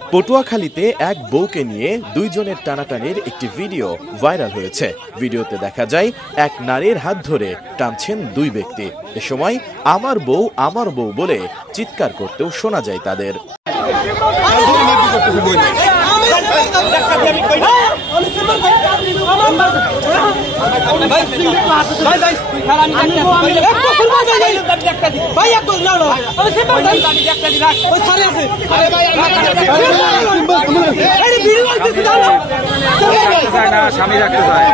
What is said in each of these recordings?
পটুয়াখালীতে এক বউকে নিয়ে দুইজনের টানাটানির একটি ভিডিও ভাইরাল হয়েছে। ভিডিওতে দেখা যায় এক নারীর হাত ধরে টানছেন দুই ব্যক্তি। এ সময় আমার বউ বলে চিৎকার করতেও শোনা যায় তাদের। স্বামী রাখতে চায়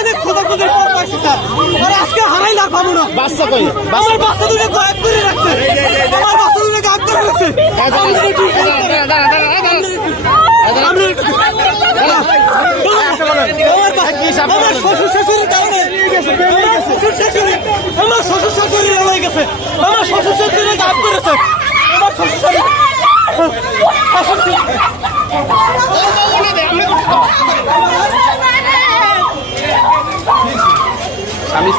অনেক খোঁজা খোঁজের পর পাইছি স্যার। আজকে হারাই না পাবো না। বাচ্চা কই? আমার বাচ্চা দুটো গায়েব করে রাখছে। আমার বাচ্চা দুটো গায়েব করে রাখছে। আমার শ্বশুর শাশুড়ির কারণে আমার শ্বশুর শাশুড়ি হয়ে গেছে। আমার শ্বশুর শাশুড়ি গায়েব করেছে। আমার শ্বশুর শাশুড়ি স্বামী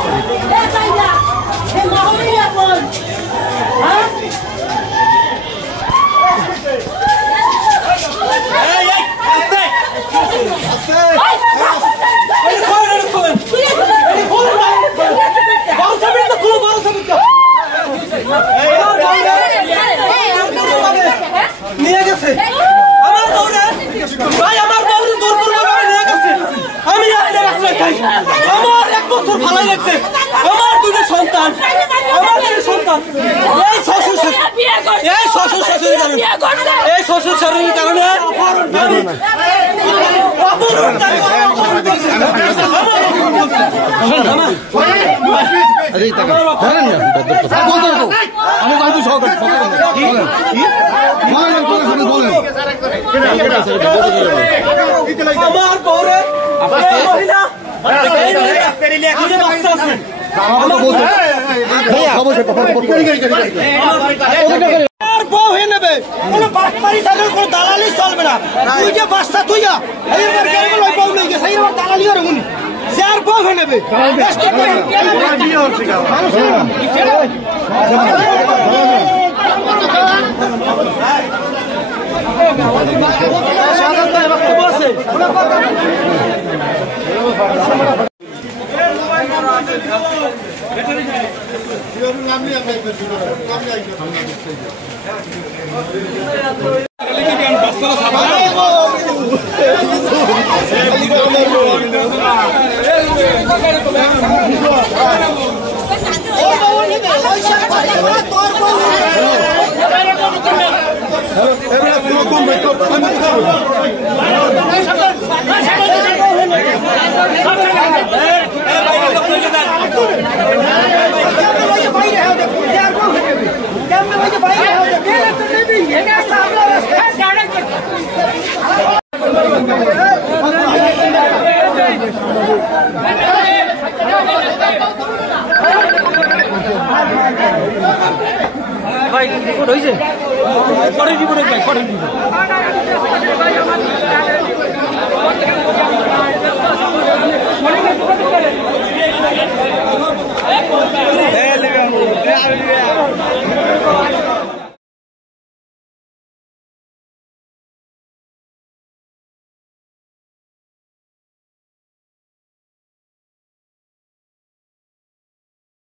নিয়ে গেছে আমার বউরে। ভাই আমার বউরে দুর্বলভাবে নিয়ে গেছে। আমি রাস্তায় খাই। আমার 1 বছর ভালো লাগছে। আমার দুটো সন্তান, এই শ্বশুর শাশুড়ির কারণে আমার বউরে বউ হয়ে নেবে। কোনো বাটপাড়ি থাকলে কোনো দালালি চলবে না। তুই যে বাচ্চা তুই বউ নেই গেছে দালালি আর উনি যার বউ হয়ে নেবে। ভাই রিপোর্ট হয়েছে? পরে রিপোর্ট ভাই পরে রিপোর্ট